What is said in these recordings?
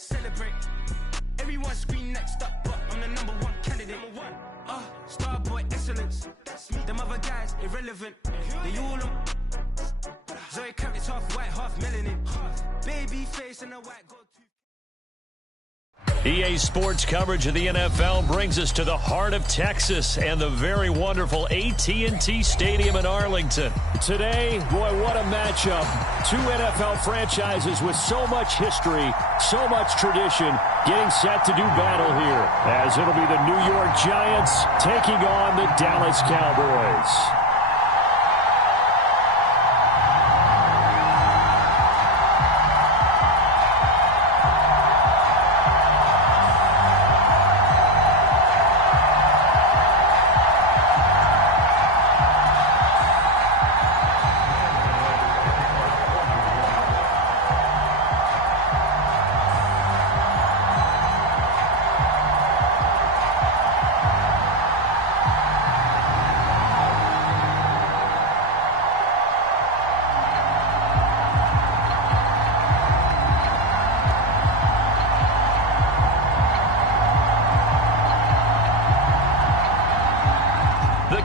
Celebrate. Everyone scream next up, but I'm the #1 candidate. Starboy excellence. Them other guys irrelevant. They all on. Zoe Kravitz half white, half melanin. Baby face and a white gold tooth. EA Sports coverage of the NFL brings us to the heart of Texas and the very wonderful AT&T Stadium in Arlington. Today, boy, what a matchup. Two NFL franchises with so much history, so much tradition, getting set to do battle here, as it'll be the New York Giants taking on the Dallas Cowboys.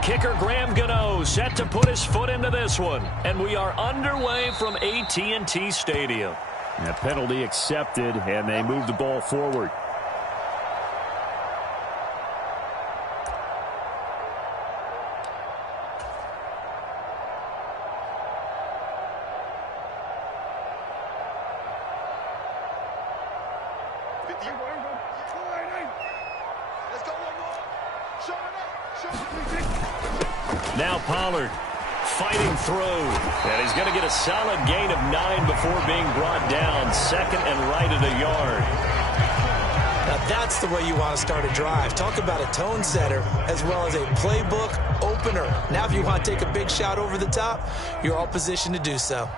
Kicker Graham Gano set to put his foot into this one. And we are underway from AT&T Stadium. That penalty accepted, and they move the ball forward. Now Pollard fighting through, and he's going to get a solid gain of 9 before being brought down, second and right at a yard. Now that's the way you want to start a drive. Talk about a tone setter as well as a playbook opener. Now if you want to take a big shot over the top, you're all positioned to do so.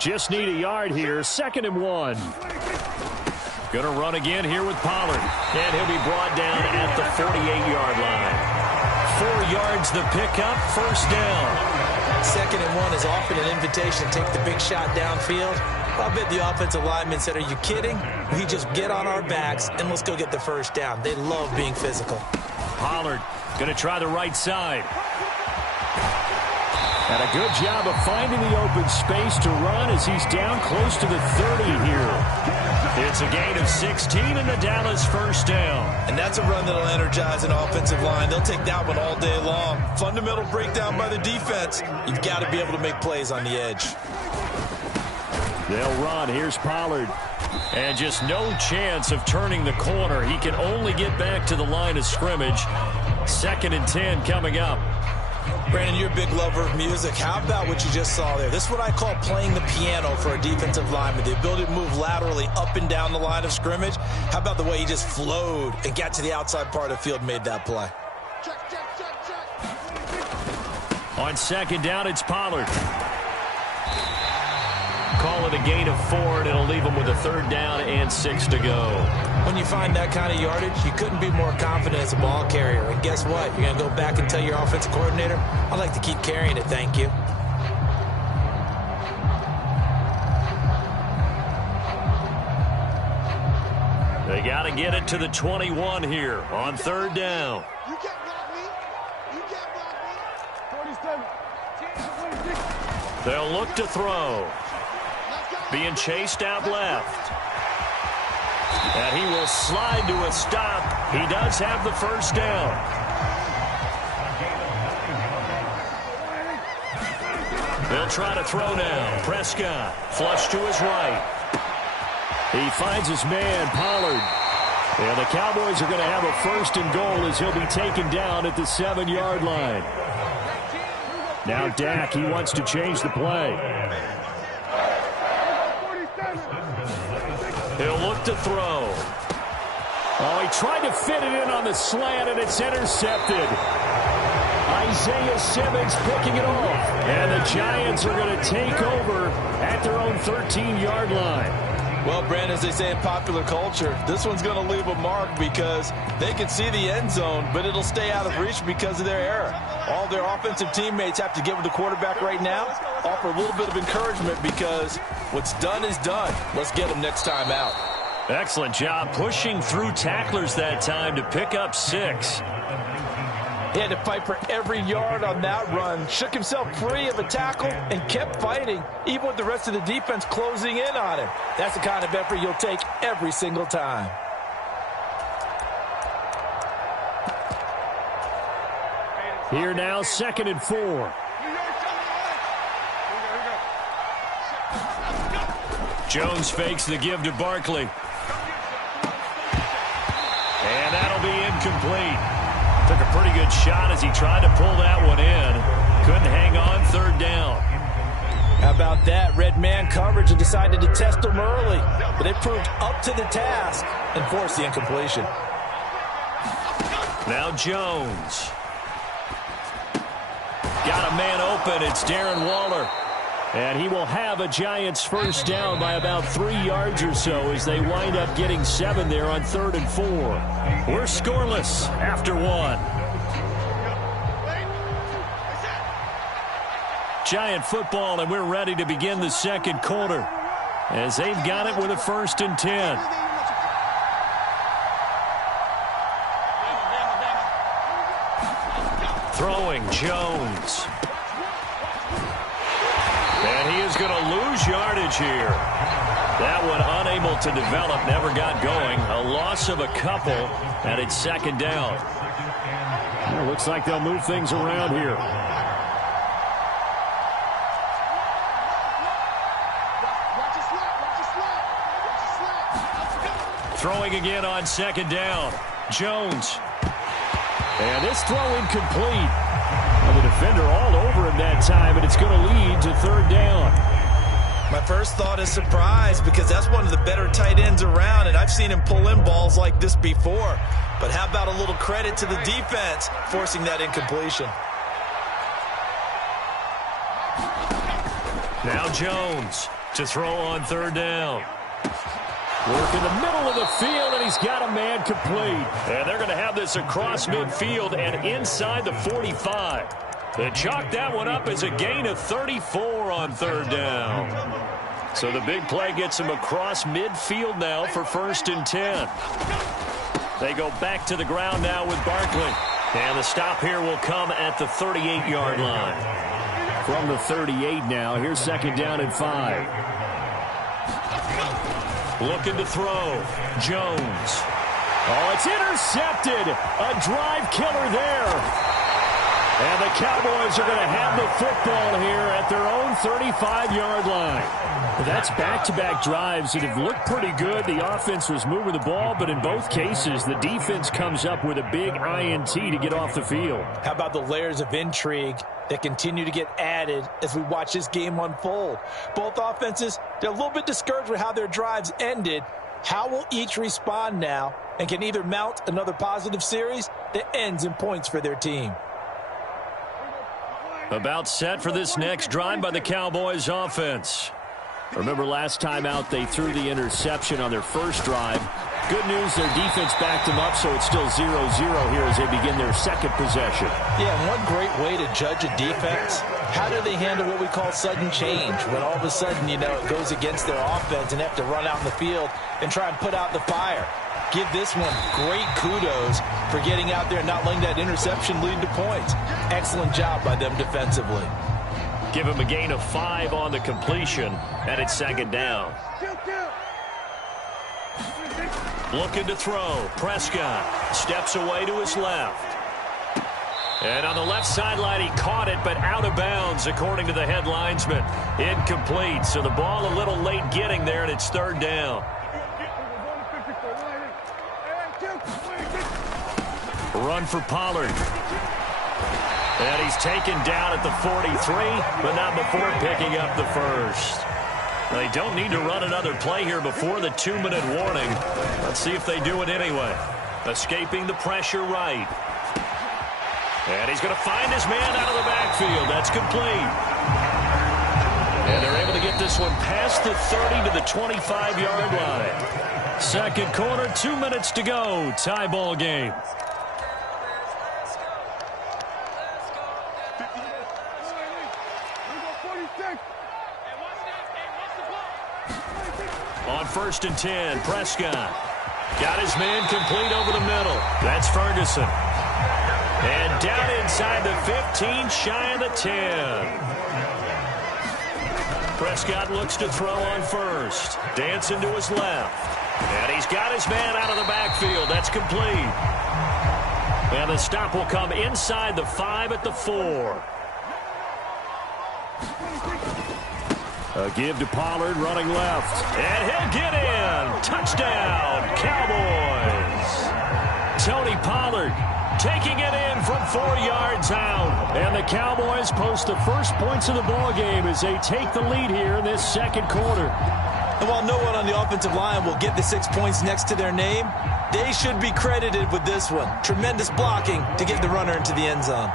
Just need a yard here, 2nd and 1. Going to run again here with Pollard, and he'll be brought down at the 48-yard line. 4 yards the pickup, first down. 2nd and 1 is often an invitation to take the big shot downfield. I bet the offensive linemen said, are you kidding? We just get on our backs and let's go get the first down. They love being physical. Pollard going to try the right side. And a good job of finding the open space to run as he's down close to the 30 here. It's a gain of 16 and the Dallas first down. And that's a run that'll energize an offensive line. They'll take that one all day long. Fundamental breakdown by the defense. You've got to be able to make plays on the edge. They'll run. Here's Pollard. And just no chance of turning the corner. He can only get back to the line of scrimmage. 2nd and 10 coming up. Brandon, you're a big lover of music. How about what you just saw there? This is what I call playing the piano for a defensive lineman. The ability to move laterally up and down the line of scrimmage. How about the way he just flowed and got to the outside part of the field and made that play? On 2nd down, it's Pollard. Call it a gain of 4, and it'll leave him with a 3rd down and 6 to go. When you find that kind of yardage, you couldn't be more confident as a ball carrier. And guess what? You're going to go back and tell your offensive coordinator, I'd like to keep carrying it, thank you. They got to get it to the 21 here on 3rd down. You can't block me. You can't block me. 47. They'll look to throw. Being chased out left. And he will slide to a stop. He does have the first down. They'll try to throw now. Prescott, flush to his right. He finds his man, Pollard. And the Cowboys are going to have a 1st and goal as he'll be taken down at the 7-yard line. Now Dak, he wants to change the play. He'll look to throw. Oh, he tried to fit it in on the slant, and it's intercepted. Isaiah Simmons picking it off. And the Giants are going to take over at their own 13-yard line. Well, Brandon, as they say in popular culture, this one's going to leave a mark because they can see the end zone, but it'll stay out of reach because of their error. All their offensive teammates have to give the quarterback right now, offer a little bit of encouragement because what's done is done. Let's get them next time out. Excellent job pushing through tacklers that time to pick up 6. He had to fight for every yard on that run. Shook himself free of a tackle and kept fighting, even with the rest of the defense closing in on him. That's the kind of effort you'll take every single time. Here now, 2nd and 4. Jones fakes the give to Barkley. And that'll be incomplete. Took a pretty good shot as he tried to pull that one in. Couldn't hang on 3rd down. How about that? Red man coverage and decided to test him early. But it proved up to the task and forced the incompletion. Now Jones. Got a man open. It's Darren Waller. And he will have a Giants first down by about 3 yards or so as they wind up getting 7 there on 3rd and 4. We're scoreless after 1. Giant football, and we're ready to begin the 2nd quarter as they've got it with a 1st and 10. Throwing Jones. And he is going to lose yardage here. That one unable to develop, never got going. A loss of a couple, and it's 2nd down. Well, looks like they'll move things around here. Throwing again on 2nd down. Jones. And this throw incomplete. Well, the defender all over him that time, and it's going to lead to 3rd down. My first thought is surprise because that's one of the better tight ends around, and I've seen him pull in balls like this before. But how about a little credit to the defense forcing that incompletion? Now Jones to throw on 3rd down. Work in the middle of the field, and he's got a man complete. And they're going to have this across midfield and inside the 45. They chalk that one up as a gain of 34 on 3rd down. So the big play gets him across midfield now for 1st and 10. They go back to the ground now with Barkley. And the stop here will come at the 38-yard line. From the 38 now, here's 2nd down and 5. Looking to throw. Jones. Oh, it's intercepted. A drive killer there. And the Cowboys are going to have the football here at their own 35-yard line. That's back-to-back drives that have looked pretty good. The offense was moving the ball, but in both cases, the defense comes up with a big INT to get off the field. How about the layers of intrigue that continue to get added as we watch this game unfold? Both offenses, they're a little bit discouraged with how their drives ended. How will each respond now and can either mount another positive series that ends in points for their team? About set for this next drive by the Cowboys offense. Remember last time out they threw the interception on their first drive. Good news, their defense backed them up, so it's still 0-0 here as they begin their 2nd possession. Yeah, and one great way to judge a defense, how do they handle what we call sudden change? When all of a sudden, you know, it goes against their offense and they have to run out in the field and try and put out the fire. Give this one great kudos for getting out there and not letting that interception lead to points. Excellent job by them defensively. Give him a gain of 5 on the completion, and it's 2nd down. Looking to throw. Prescott steps away to his left. And on the left sideline, he caught it, but out of bounds, according to the head linesman. Incomplete, so the ball a little late getting there, and it's 3rd down. Run for Pollard. And he's taken down at the 43, but not before picking up the first. They don't need to run another play here before the 2-minute warning. Let's see if they do it anyway. Escaping the pressure right. And he's going to find his man out of the backfield. That's complete. And they're able to get this one past the 30 to the 25-yard line. 2nd quarter, 2 minutes to go. Tie ball game. On 1st and 10. Prescott got his man complete over the middle. That's Ferguson. And down inside the 15, shy of the 10. Prescott looks to throw on first. Dancing to his left. And he's got his man out of the backfield. That's complete. And the stop will come inside the 5 at the 4. A give to Pollard running left. And he'll get in. Touchdown, Cowboys. Tony Pollard taking it in from 4 yards out. And the Cowboys post the first points of the ball game as they take the lead here in this second quarter. And while no one on the offensive line will get the 6 points next to their name, they should be credited with this one. Tremendous blocking to get the runner into the end zone.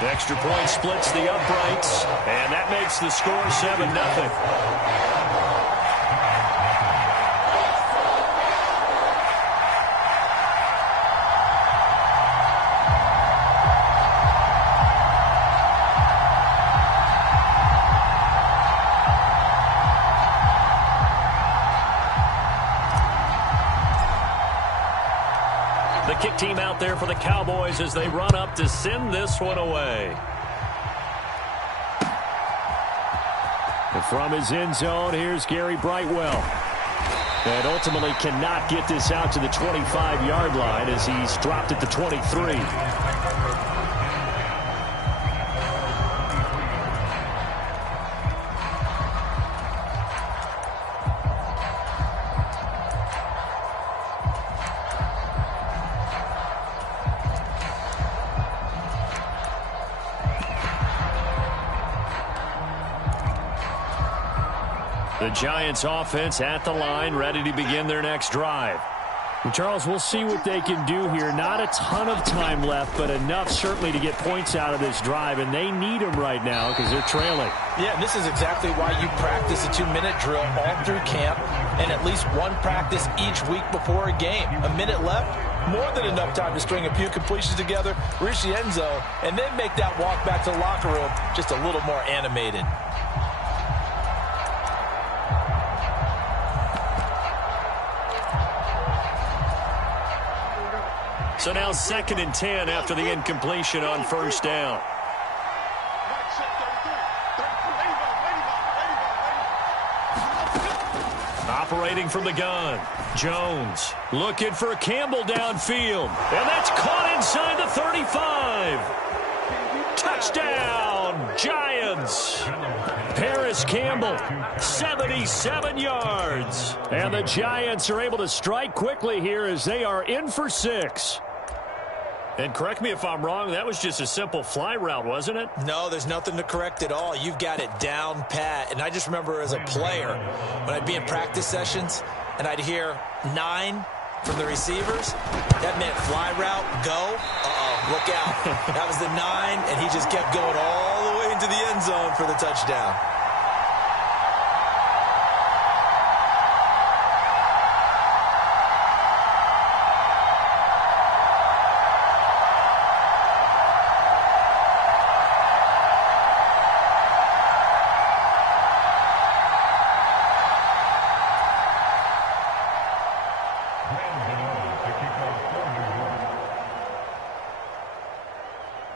The extra point splits the uprights, and that makes the score 7-0. The kick team out there for the Cowboys as they run up to send this one away. And from his end zone, here's Gary Brightwell. And ultimately cannot get this out to the 25-yard line as he's dropped at the 23. The Giants offense at the line, ready to begin their next drive. Well, Charles, we'll see what they can do here. Not a ton of time left, but enough certainly to get points out of this drive, and they need them right now because they're trailing. Yeah, and this is exactly why you practice a 2-minute drill all through camp and at least one practice each week before a game. A minute left, more than enough time to string a few completions together, reach the end zone, and then make that walk back to the locker room just a little more animated. So now 2nd and 10 after the incompletion on first down. Operating from the gun, Jones looking for Campbell downfield. And that's caught inside the 35. Touchdown, Giants. Paris Campbell, 77 yards. And the Giants are able to strike quickly here as they are in for 6. And correct me if I'm wrong, that was just a simple fly route, wasn't it? No, there's nothing to correct at all. You've got it down pat. And I just remember as a player, when I'd be in practice sessions and I'd hear 9 from the receivers, that meant fly route, go. Uh-oh, look out. That was the 9, and he just kept going all the way into the end zone for the touchdown.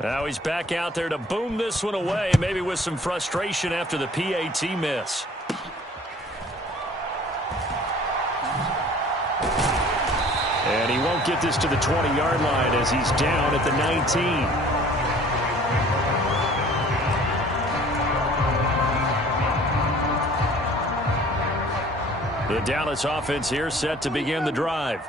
Now he's back out there to boom this one away, maybe with some frustration after the PAT miss. And he won't get this to the 20-yard line as he's down at the 19. The Dallas offense here set to begin the drive.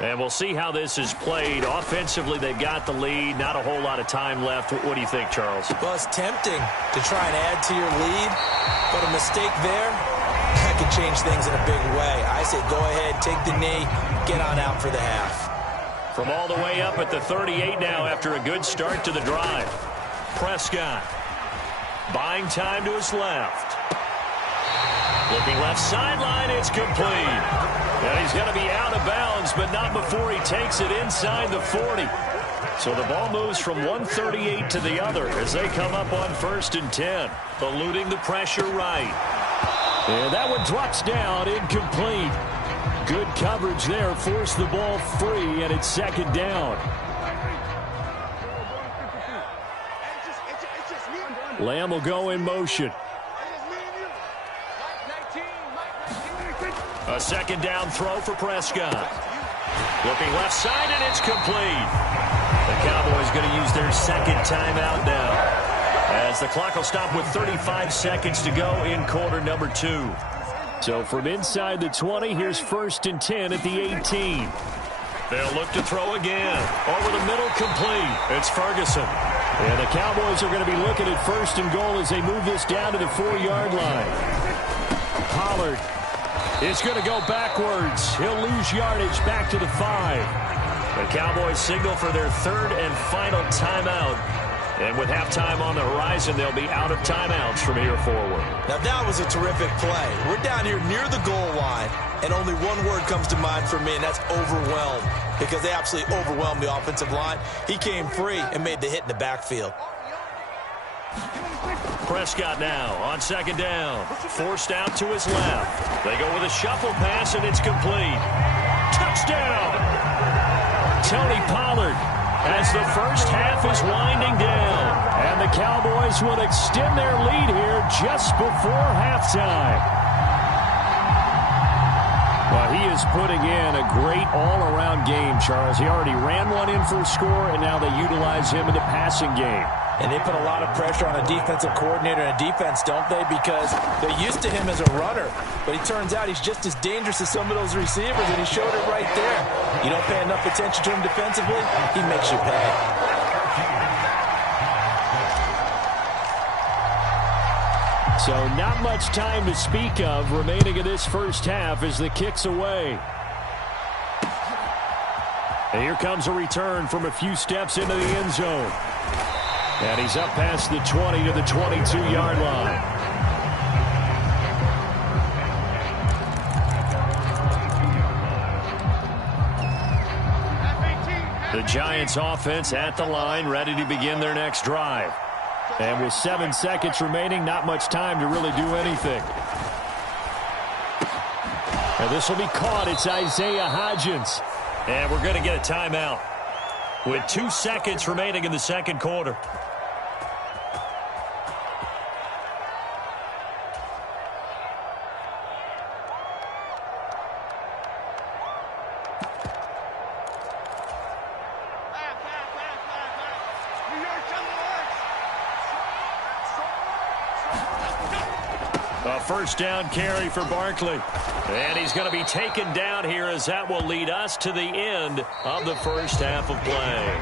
And we'll see how this is played. Offensively, they've got the lead. Not a whole lot of time left. What do you think, Charles? Well, it's tempting to try and add to your lead, but a mistake there, that could change things in a big way. I say go ahead, take the knee, get on out for the half. From all the way up at the 38 now after a good start to the drive. Prescott buying time to his left. Looking left sideline, it's complete. And he's going to be out of bounds, but not before he takes it inside the 40. So the ball moves from 138 to the other as they come up on 1st and 10. Eluding the pressure right. And that one drops down, incomplete. Good coverage there, forced the ball free, and it's 2nd down. Lamb will go in motion. A 2nd down throw for Prescott. Looking left side, and it's complete. The Cowboys going to use their 2nd timeout now, as the clock will stop with 35 seconds to go in quarter number 2. So from inside the 20, here's 1st and 10 at the 18. They'll look to throw again. Over the middle, complete. It's Ferguson. And the Cowboys are going to be looking at 1st and goal as they move this down to the 4-yard line. Pollard is going to go backwards. He'll lose yardage back to the 5. The Cowboys signal for their 3rd and final timeout. And with halftime on the horizon, they'll be out of timeouts from here forward. Now, that was a terrific play. We're down here near the goal line, and only one word comes to mind for me, and that's overwhelmed, because they absolutely overwhelmed the offensive line. He came free and made the hit in the backfield. Prescott now on 2nd down. Forced out to his left. They go with a shuffle pass, and it's complete. Touchdown! Tony Pollard, as the first half is winding down. And the Cowboys will extend their lead here just before halftime. Well, he is putting in a great all-around game, Charles. He already ran one in for a score, and now they utilize him in the passing game. And they put a lot of pressure on a defensive coordinator and a defense, don't they? Because they're used to him as a runner. But it turns out he's just as dangerous as some of those receivers, and he showed it right there. You don't pay enough attention to him defensively, he makes you pay. So not much time to speak of remaining in this first half as the kick's away. And here comes a return from a few steps into the end zone. And he's up past the 20 to the 22-yard line. The Giants offense at the line, ready to begin their next drive. And with 7 seconds remaining, not much time to really do anything. And this will be caught. It's Isaiah Hodgins. And we're going to get a timeout with 2 seconds remaining in the 2nd quarter. A 1st down carry for Barkley. And he's going to be taken down here as that will lead us to the end of the first half of play.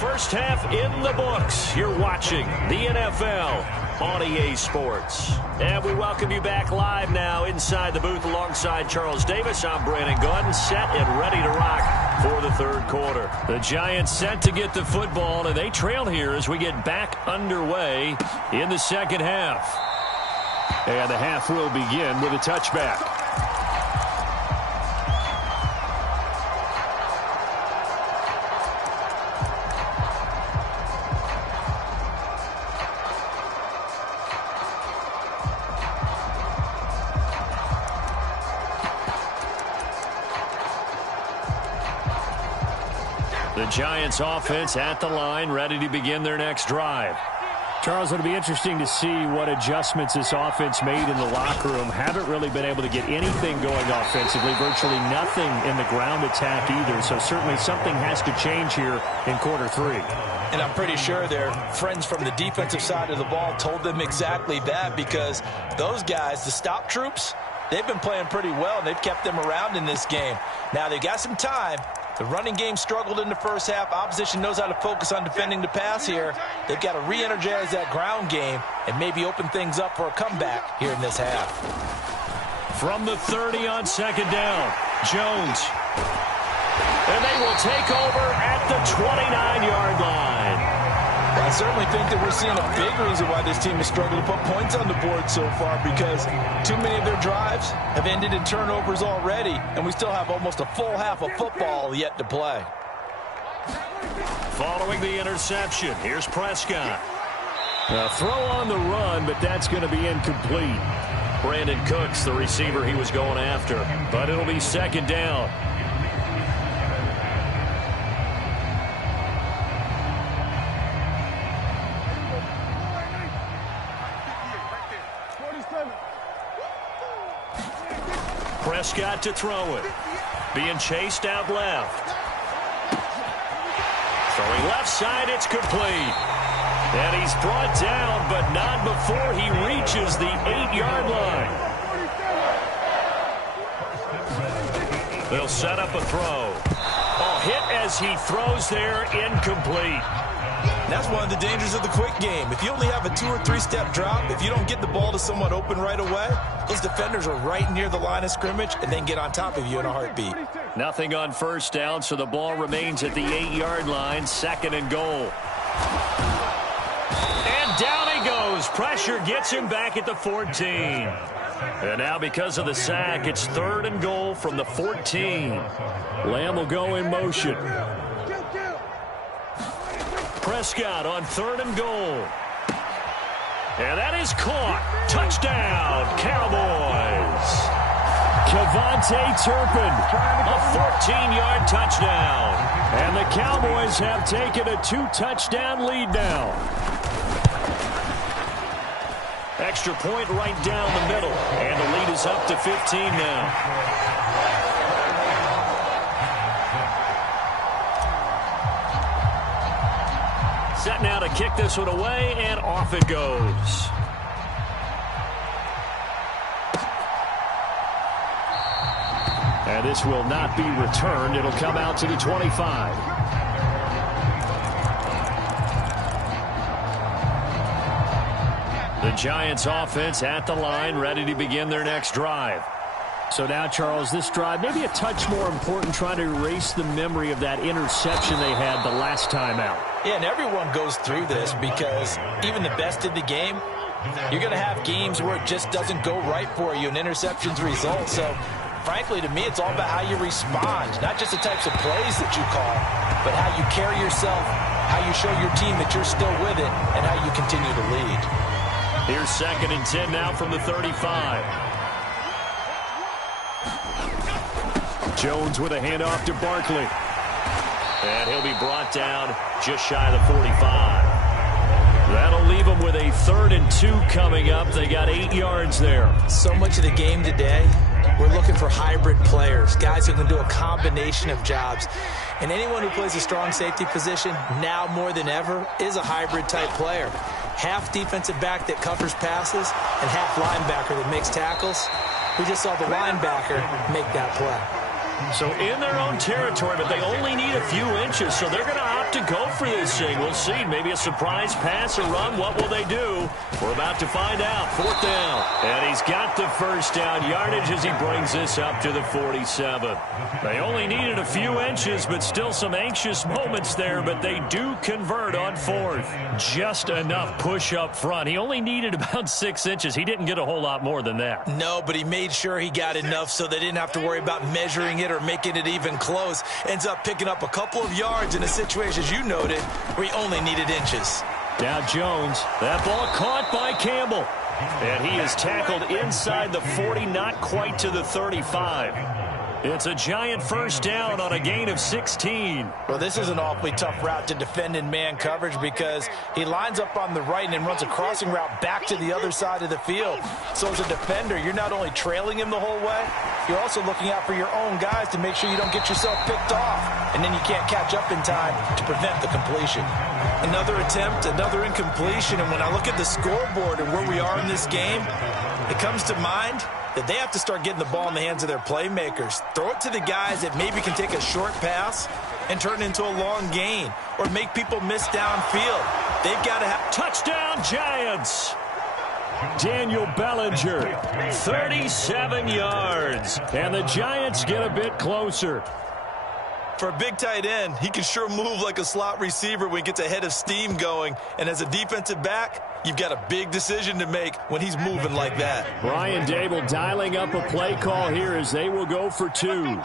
First half in the books. You're watching the NFL on EA Sports. And we welcome you back live now inside the booth alongside Charles Davis. I'm Brandon Gordon, set and ready to rock for the 3rd quarter. The Giants set to get the football, and they trail here as we get back underway in the 2nd half. And the half will begin with a touchback. The Giants offense at the line, ready to begin their next drive. Charles, it'll be interesting to see what adjustments this offense made in the locker room. Haven't really been able to get anything going offensively, virtually nothing in the ground attack either. So certainly something has to change here in quarter 3. And I'm pretty sure their friends from the defensive side of the ball told them exactly that, because those guys, the stop troops, they've been playing pretty well, and they've kept them around in this game. Now, they got some time. The running game struggled in the first half. Opposition knows how to focus on defending the pass here. They've got to re-energize that ground game and maybe open things up for a comeback here in this half. From the 30 on 2nd down, Jones. And they will take over at the 29-yard line. I certainly think that we're seeing a big reason why this team has struggled to put points on the board so far, because too many of their drives have ended in turnovers already, and we still have almost a full half of football yet to play. Following the interception, here's Prescott. A throw on the run, but that's going to be incomplete. Brandon Cooks, the receiver he was going after, but it'll be second down. Prescott to throw it. Being chased out left. Throwing left side, it's complete. And he's brought down, but not before he reaches the 8-yard line. They'll set up a throw. Oh, hit as he throws there, incomplete. That's one of the dangers of the quick game. If you only have a 2- or 3-step drop, if you don't get the ball to someone open right away, those defenders are right near the line of scrimmage and then get on top of you in a heartbeat. Nothing on first down, so the ball remains at the 8-yard line, second and goal. And down he goes. Pressure gets him back at the 14. And now because of the sack, it's third and goal from the 14. Lamb will go in motion. Prescott on third and goal. And that is caught. Touchdown, Cowboys. Kevontae Turpin, a 14-yard touchdown. And the Cowboys have taken a 2-touchdown lead now. Extra point right down the middle. And the lead is up to 15 now. Set now to kick this one away, and off it goes. And this will not be returned. It'll come out to the 25. The Giants offense at the line, ready to begin their next drive. So now, Charles, this drive maybe a touch more important, trying to erase the memory of that interception they had the last time out. Yeah, and everyone goes through this because even the best in the game, you're going to have games where it just doesn't go right for you and interceptions result. So, frankly, to me, it's all about how you respond, not just the types of plays that you call, but how you carry yourself, how you show your team that you're still with it, and how you continue to lead. Here's second and 10 now from the 35. Jones with a handoff to Barkley. And he'll be brought down just shy of the 45. That'll leave them with a 3rd and 2 coming up. They got 8 yards there. So much of the game today, we're looking for hybrid players, guys who can do a combination of jobs. And anyone who plays a strong safety position, now more than ever, is a hybrid type player. Half defensive back that covers passes and half linebacker that makes tackles. We just saw the linebacker make that play. So in their own territory, but they only need a few inches, so they're going to opt to go for this thing. We'll see. Maybe a surprise pass or run. What will they do? We're about to find out. 4th down. And he's got the first down yardage as he brings this up to the 47. They only needed a few inches, but still some anxious moments there, but they do convert on 4th. Just enough push up front. He only needed about 6 inches. He didn't get a whole lot more than that. No, but he made sure he got enough so they didn't have to worry about measuring it or making it even close. Ends up picking up a couple of yards in a situation, as you noted, where he only needed inches. Now Jones, that ball caught by Campbell. And he is tackled inside the 40, not quite to the 35. It's a Giant first down on a gain of 16. Well, this is an awfully tough route to defend in man coverage because he lines up on the right and then runs a crossing route back to the other side of the field. So as a defender, you're not only trailing him the whole way, you're also looking out for your own guys to make sure you don't get yourself picked off. And then you can't catch up in time to prevent the completion. Another attempt, another incompletion. And when I look at the scoreboard and where we are in this game, it comes to mind that they have to start getting the ball in the hands of their playmakers. Throw it to the guys that maybe can take a short pass and turn it into a long gain or make people miss downfield. They've got to have... Touchdown, Giants! Daniel Bellinger, 37 yards. And the Giants get a bit closer. For a big tight end, he can sure move like a slot receiver when he gets a head of steam going. And as a defensive back, you've got a big decision to make when he's moving like that. Brian Dable dialing up a play call here as they will go for 2.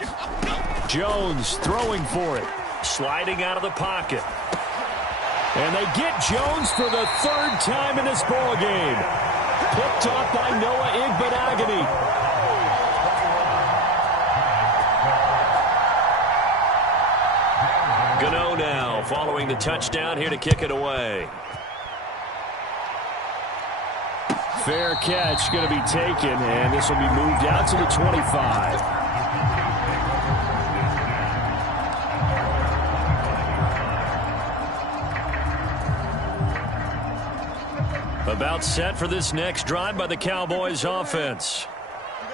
Jones throwing for it. sliding out of the pocket. And they get Jones for the third time in this ballgame. Picked off by Noah Igbenogany. Gano now following the touchdown here to kick it away. Fair catch going to be taken, and this will be moved out to the 25. About set for this next drive by the Cowboys offense.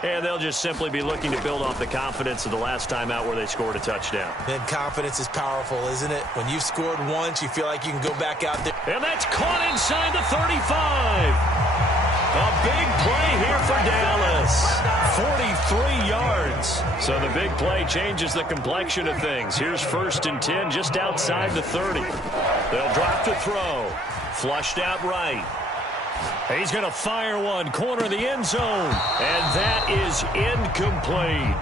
And they'll just simply be looking to build off the confidence of the last time out where they scored a touchdown. And confidence is powerful, isn't it? When you've scored once, you feel like you can go back out there. And that's caught inside the 35. A big play here for Dallas. 43 yards. So the big play changes the complexion of things. Here's 1st and 10 just outside the 30. They'll drop to throw. Flushed out right. He's going to fire one, corner of the end zone, and that is incomplete.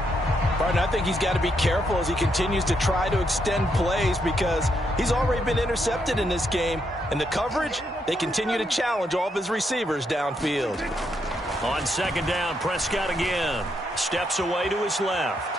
Barton, I think he's got to be careful as he continues to try to extend plays because he's already been intercepted in this game, and the coverage, they continue to challenge all of his receivers downfield. On 2nd down, Prescott again. Steps away to his left.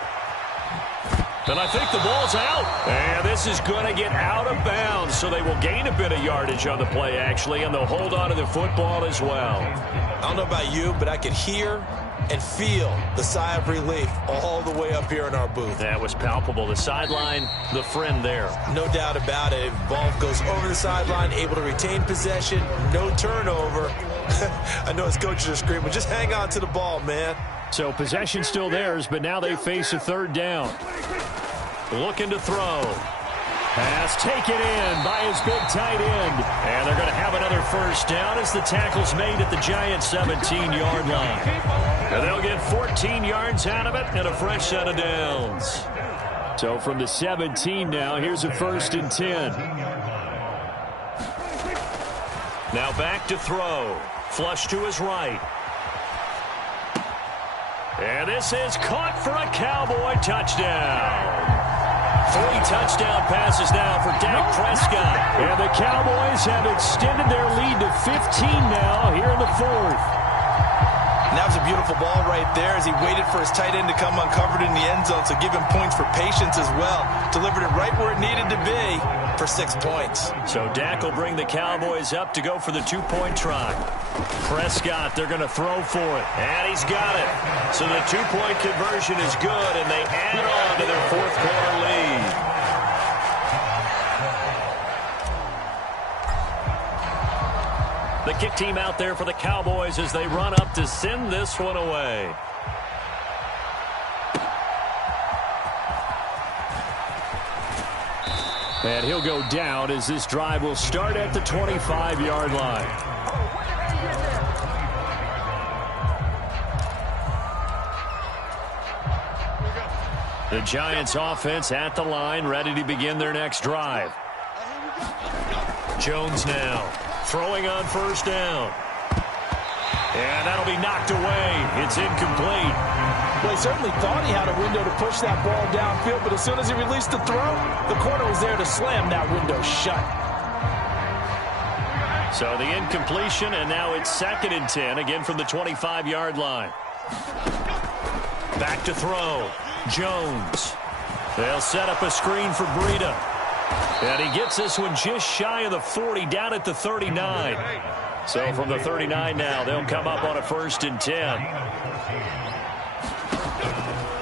And I think the ball's out. And this is going to get out of bounds, so they will gain a bit of yardage on the play, actually, and they'll hold on to the football as well. I don't know about you, but I could hear and feel the sigh of relief all the way up here in our booth. That was palpable. The sideline, the friend there. No doubt about it. Ball goes over the sideline, able to retain possession, no turnover. I know his coaches are screaming, just hang on to the ball, man. So possession still theirs, but now they face a 3rd down. Looking to throw. Pass taken in by his big tight end. And they're going to have another 1st down as the tackle's made at the Giants' 17-yard line. And they'll get 14 yards out of it and a fresh set of downs. So from the 17 now, here's a 1st and 10. Now back to throw. Flush to his right. And this is caught for a Cowboy touchdown. 3 touchdown passes now for Dak Prescott. And the Cowboys have extended their lead to 15 now here in the 4th. And that was a beautiful ball right there as he waited for his tight end to come uncovered in the end zone, so give him points for patience as well. Delivered it right where it needed to be for 6 points. So Dak will bring the Cowboys up to go for the 2-point try. Prescott, they're going to throw for it. And he's got it. So the 2-point conversion is good, and they add on to their 4th quarter lead. The kick team out there for the Cowboys as they run up to send this one away. And he'll go down as this drive will start at the 25-yard line. The Giants offense at the line, ready to begin their next drive. Jones now throwing on 1st down. And that'll be knocked away. It's incomplete. Well, he certainly thought he had a window to push that ball downfield, but as soon as he released the throw, the corner was there to slam that window shut. So the incompletion, and now it's 2nd and 10, again from the 25-yard line. Back to throw. Jones. They'll set up a screen for Breida. And he gets this one just shy of the 40, down at the 39. So from the 39 now, they'll come up on a 1st and 10.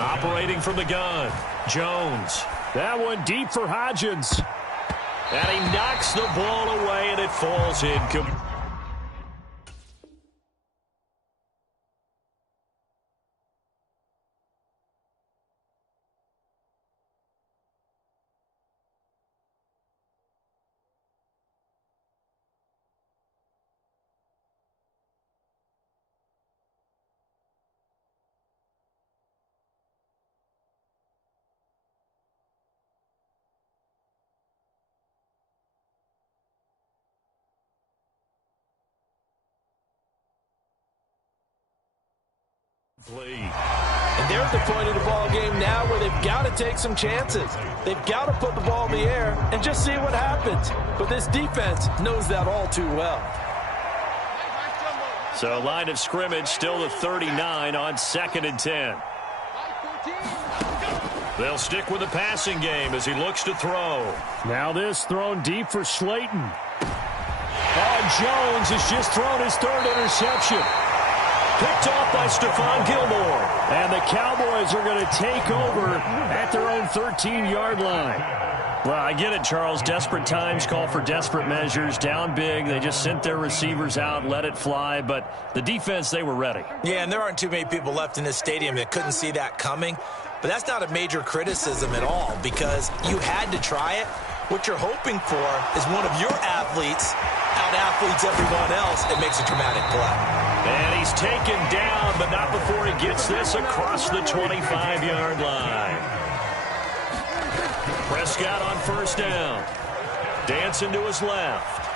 Operating from the gun, Jones. That one deep for Hodgins. And he knocks the ball away, and it falls incomplete. And they're at the point of the ball game now where they've got to take some chances. They've got to put the ball in the air and just see what happens. But this defense knows that all too well. So line of scrimmage still at 39 on 2nd and 10. They'll stick with the passing game as he looks to throw. Now this thrown deep for Slayton. Jones has just thrown his 3rd interception. Picked off by Stephon Gilmore. And the Cowboys are going to take over at their own 13-yard line. Well, I get it, Charles. Desperate times call for desperate measures. Down big. They just sent their receivers out, let it fly. But the defense, they were ready. Yeah, and there aren't too many people left in this stadium that couldn't see that coming. But that's not a major criticism at all because you had to try it. What you're hoping for is one of your athletes out-athletes everyone else and makes a dramatic play. And he's taken down, but not before he gets this across the 25-yard line. Prescott on 1st down. Dancing to his left.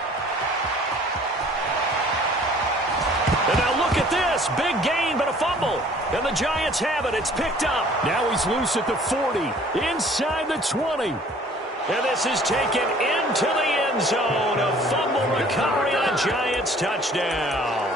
And now look at this. Big gain, but a fumble. And the Giants have it. It's picked up. Now he's loose at the 40. Inside the 20. And this is taken into the end zone. A fumble recovery on a Giants touchdown.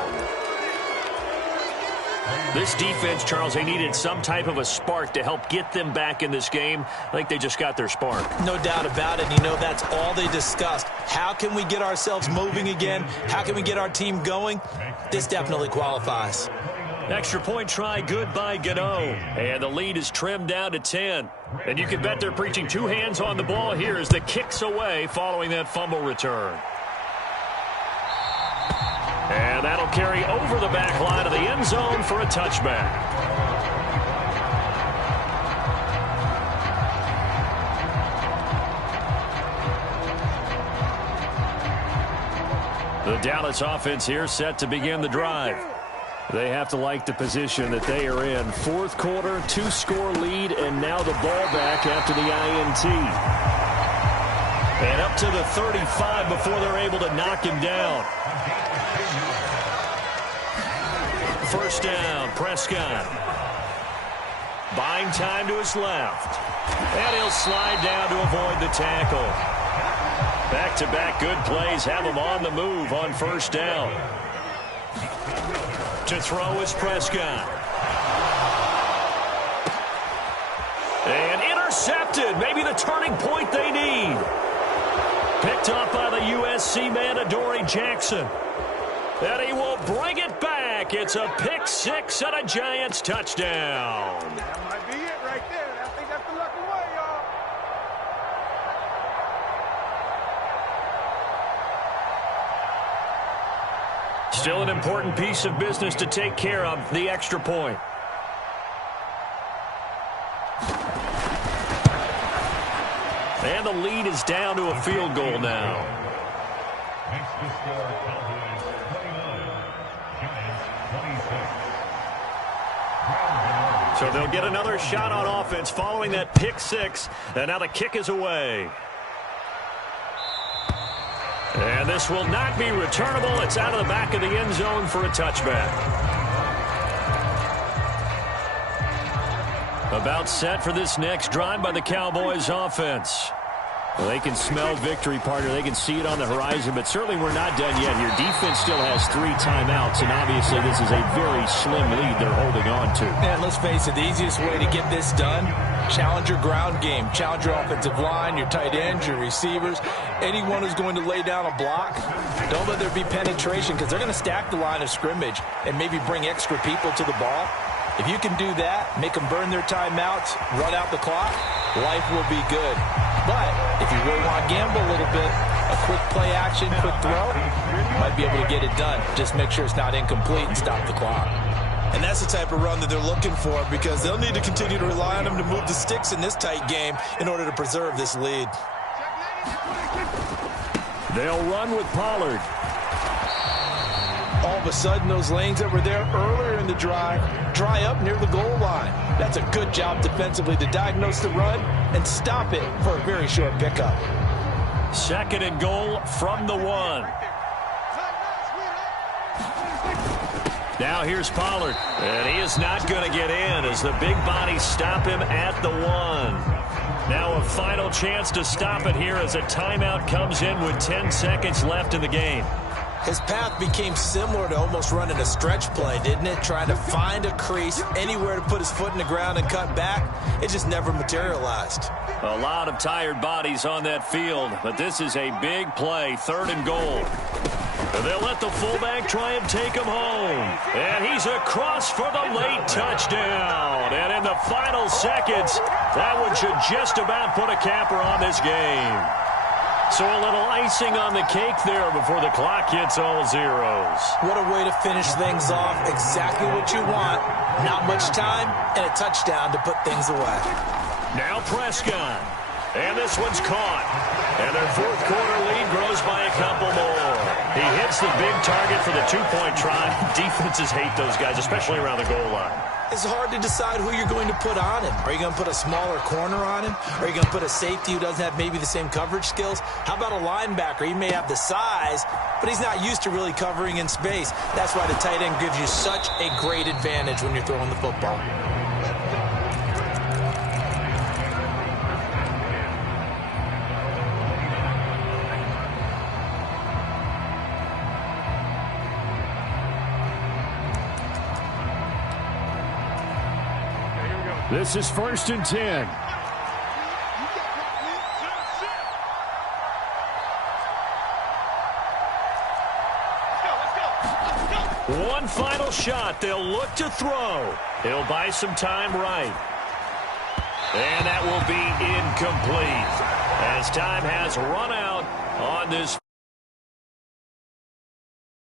This defense, Charles, they needed some type of a spark to help get them back in this game. I think they just got their spark. No doubt about it. You know, that's all they discussed. How can we get ourselves moving again? How can we get our team going? This definitely qualifies. Extra point try good by Gano. And the lead is trimmed down to 10. And you can bet they're preaching 2 hands on the ball here as the kick's away following that fumble return. And that'll carry over the back line of the end zone for a touchback. The Dallas offense here set to begin the drive. They have to like the position that they are in. 4th quarter, 2-score lead, and now the ball back after the INT. And up to the 35 before they're able to knock him down. 1st down, Prescott. Buying time to his left. And he'll slide down to avoid the tackle. Back-to-back good plays have him on the move on 1st down. To throw is Prescott. And intercepted. Maybe the turning point they need. Picked off by the USC man, Adoree Jackson. And he will bring it back. It's a pick 6 and a Giants touchdown. That might be it right there. I think that's the lucky way, y'all. Still an important piece of business to take care of, the extra point. And the lead is down to a field goal now. So they'll get another shot on offense following that pick 6. And now the kick is away. And this will not be returnable. It's out of the back of the end zone for a touchback. About set for this next drive by the Cowboys offense. Well, they can smell victory, partner. They can see it on the horizon, but certainly we're not done yet here. Defense still has 3 timeouts, and obviously this is a very slim lead they're holding on to. And let's face it, the easiest way to get this done, challenge your ground game. Challenge your offensive line, your tight ends, your receivers. Anyone who's going to lay down a block, don't let there be penetration because they're going to stack the line of scrimmage and maybe bring extra people to the ball. If you can do that, make them burn their timeouts, run out the clock, life will be good. But if you really want to gamble a little bit, a quick play action, quick throw, you might be able to get it done. Just make sure it's not incomplete and stop the clock. And that's the type of run that they're looking for because they'll need to continue to rely on them to move the sticks in this tight game in order to preserve this lead. They'll run with Pollard. All of a sudden, those lanes that were there earlier in the drive dry up near the goal line. That's a good job defensively to diagnose the run and stop it for a very short pickup. 2nd and goal from the 1. Now here's Pollard. And he is not going to get in as the big bodies stop him at the 1. Now a final chance to stop it here as a timeout comes in with 10 seconds left in the game. His path became similar to almost running a stretch play, didn't it? Trying to find a crease, anywhere to put his foot in the ground and cut back. It just never materialized. A lot of tired bodies on that field, but this is a big play, 3rd and goal. They'll let the fullback try and take him home. And he's across for the late touchdown. And in the final seconds, that one should just about put a capper on this game. So a little icing on the cake there before the clock hits all zeros. What a way to finish things off. Exactly what you want. Not much time and a touchdown to put things away. Now Prescott. And this one's caught. And their 4th quarter lead grows by a couple more. He hits the big target for the 2-point try. Defenses hate those guys, especially around the goal line. It's hard to decide who you're going to put on him. Are you going to put a smaller corner on him? Are you going to put a safety who doesn't have maybe the same coverage skills? How about a linebacker? He may have the size, but he's not used to really covering in space. That's why the tight end gives you such a great advantage when you're throwing the football. This is 1st and 10. One final shot. They'll look to throw. He'll buy some time right. And that will be incomplete as time has run out on this